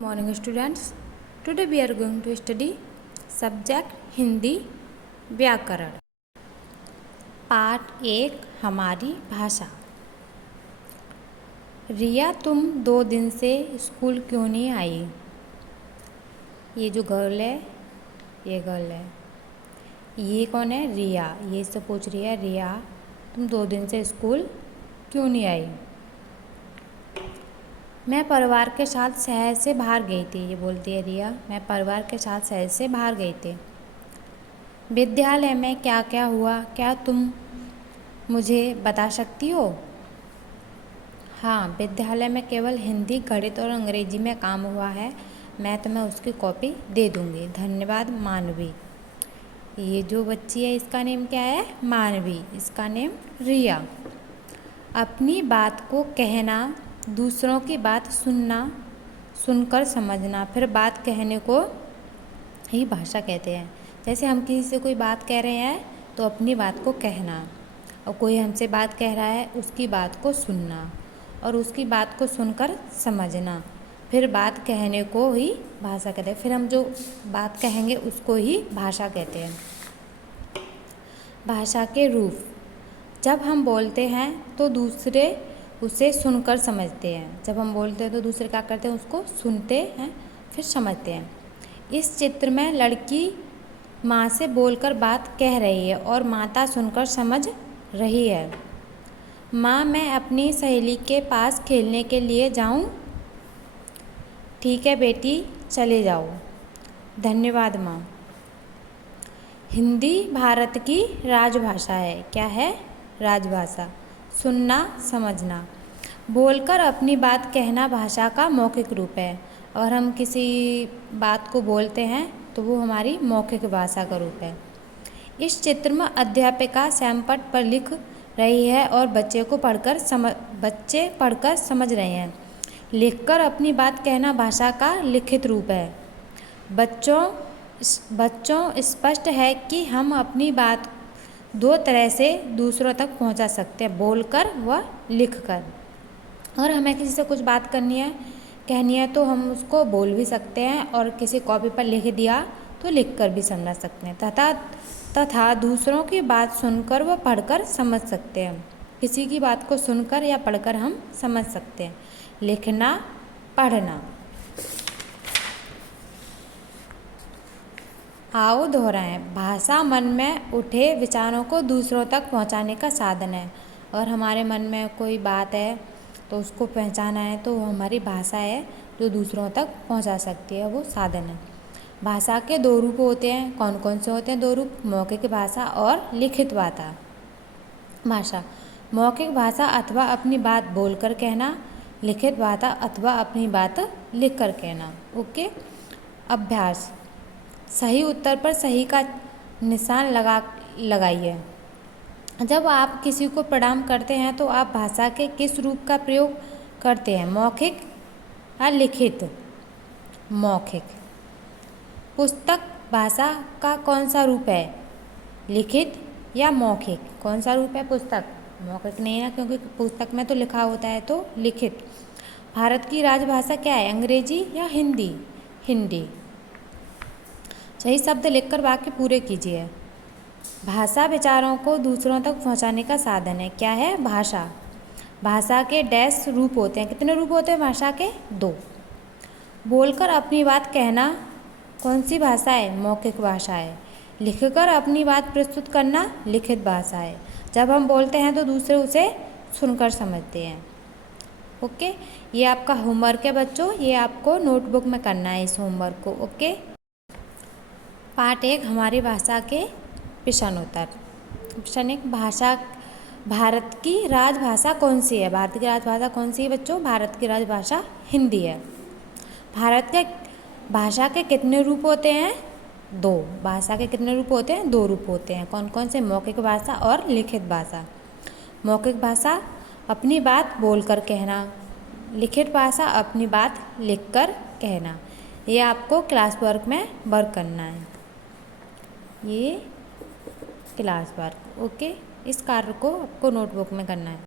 Morning students, today we are going to study subject Hindi व्याकरण part 1 हमारी भाषा। रिया तुम 2 दिन से स्कूल क्यों नहीं आई? ये जो गर्ल है ये गर्ल है, ये कौन है? रिया। ये इससे पूछ रही है रिया तुम 2 दिन से स्कूल क्यों नहीं आई? मैं परिवार के साथ शहर से बाहर गई थी। ये बोलती है रिया, मैं परिवार के साथ शहर से बाहर गई थी। विद्यालय में क्या क्या हुआ, क्या तुम मुझे बता सकती हो? हाँ, विद्यालय में केवल हिंदी, गणित और अंग्रेजी में काम हुआ है। मैं तुम्हें उसकी कॉपी दे दूँगी। धन्यवाद मानवी। ये जो बच्ची है इसका नेम क्या है? मानवी। इसका नेम रिया। अपनी बात को कहना, दूसरों की बात सुनना, सुनकर समझना, फिर बात कहने को ही भाषा कहते हैं। जैसे हम किसी से कोई बात कह रहे हैं तो अपनी बात को कहना, और कोई हमसे बात कह रहा है उसकी बात को सुनना, और उसकी बात को सुनकर समझना, फिर बात कहने को ही भाषा कहते हैं। फिर हम जो बात कहेंगे उसको ही भाषा कहते हैं। भाषा के रूप, जब हम बोलते हैं तो दूसरे उसे सुनकर समझते हैं। जब हम बोलते हैं तो दूसरे क्या करते हैं? उसको सुनते हैं फिर समझते हैं। इस चित्र में लड़की माँ से बोलकर बात कह रही है और माता सुनकर समझ रही है। माँ, मैं अपनी सहेली के पास खेलने के लिए जाऊँ? ठीक है बेटी, चले जाओ। धन्यवाद माँ। हिंदी भारत की राजभाषा है। क्या है? राजभाषा। सुनना, समझना। बोलकर अपनी बात कहना भाषा का मौखिक रूप है। और हम किसी बात को बोलते हैं तो वो हमारी मौखिक भाषा का रूप है। इस चित्र में अध्यापिका श्यामपट्ट पर लिख रही है और बच्चे पढ़कर समझ रहे हैं। लिखकर अपनी बात कहना भाषा का लिखित रूप है। बच्चों स्पष्ट है कि हम अपनी बात 2 तरह से दूसरों तक पहुंचा सकते हैं, बोलकर व लिखकर। और हमें किसी से कुछ बात कहनी है तो हम उसको बोल भी सकते हैं, और किसी कॉपी पर लिख दिया तो लिखकर भी समझा सकते हैं। तथा दूसरों की बात सुनकर व पढ़कर समझ सकते हैं। किसी की बात को सुनकर या पढ़कर हम समझ सकते हैं। लिखना, पढ़ना। आओ दोहराएं। भाषा मन में उठे विचारों को दूसरों तक पहुंचाने का साधन है। और हमारे मन में कोई बात है तो उसको पहचाना है तो वो हमारी भाषा है जो दूसरों तक पहुंचा सकती है, वो साधन है। भाषा के 2 रूप होते हैं। कौन कौन से होते हैं 2 रूप? मौखिक भाषा और लिखित भाषा। मौखिक भाषा अथवा अपनी बात बोलकर कहना, लिखित भाषा अथवा अपनी बात लिखकर कहना। ओके। अभ्यास। सही उत्तर पर सही का निशान लगाइए। जब आप किसी को प्रणाम करते हैं तो आप भाषा के किस रूप का प्रयोग करते हैं? मौखिक या लिखित? मौखिक। पुस्तक भाषा का कौन सा रूप है? लिखित या मौखिक? कौन सा रूप है पुस्तक? मौखिक नहीं है, क्योंकि पुस्तक में तो लिखा होता है, तो लिखित। भारत की राजभाषा क्या है? अंग्रेजी या हिंदी? हिंदी। सही शब्द लिखकर वाक्य पूरे कीजिए। भाषा विचारों को दूसरों तक पहुंचाने का साधन है। क्या है? भाषा। भाषा के डैश रूप होते हैं। कितने रूप होते हैं भाषा के? 2। बोलकर अपनी बात कहना कौन सी भाषा है? मौखिक भाषा है। लिखकर अपनी बात प्रस्तुत करना लिखित भाषा है। जब हम बोलते हैं तो दूसरे उसे सुनकर समझते हैं। ओके। ये आपका होमवर्क है बच्चों, ये आपको नोटबुक में करना है इस होमवर्क को। ओके। पार्ट 1 हमारी भाषा के प्रश्न उत्तर। प्रश्न 1, भारत की राजभाषा कौन सी है? भारत की राजभाषा कौन सी है बच्चों? भारत की राजभाषा हिंदी है। भारत के भाषा के कितने रूप होते हैं? 2। भाषा के कितने रूप होते हैं? 2 रूप होते हैं। कौन कौन से? मौखिक भाषा और लिखित भाषा। मौखिक भाषा अपनी बात बोलकर कहना, लिखित भाषा अपनी बात लिखकर कहना। ये आपको क्लास वर्क में वर्क करना है, ये क्लास वर्क। ओके। इस कार्य को आपको नोटबुक में करना है।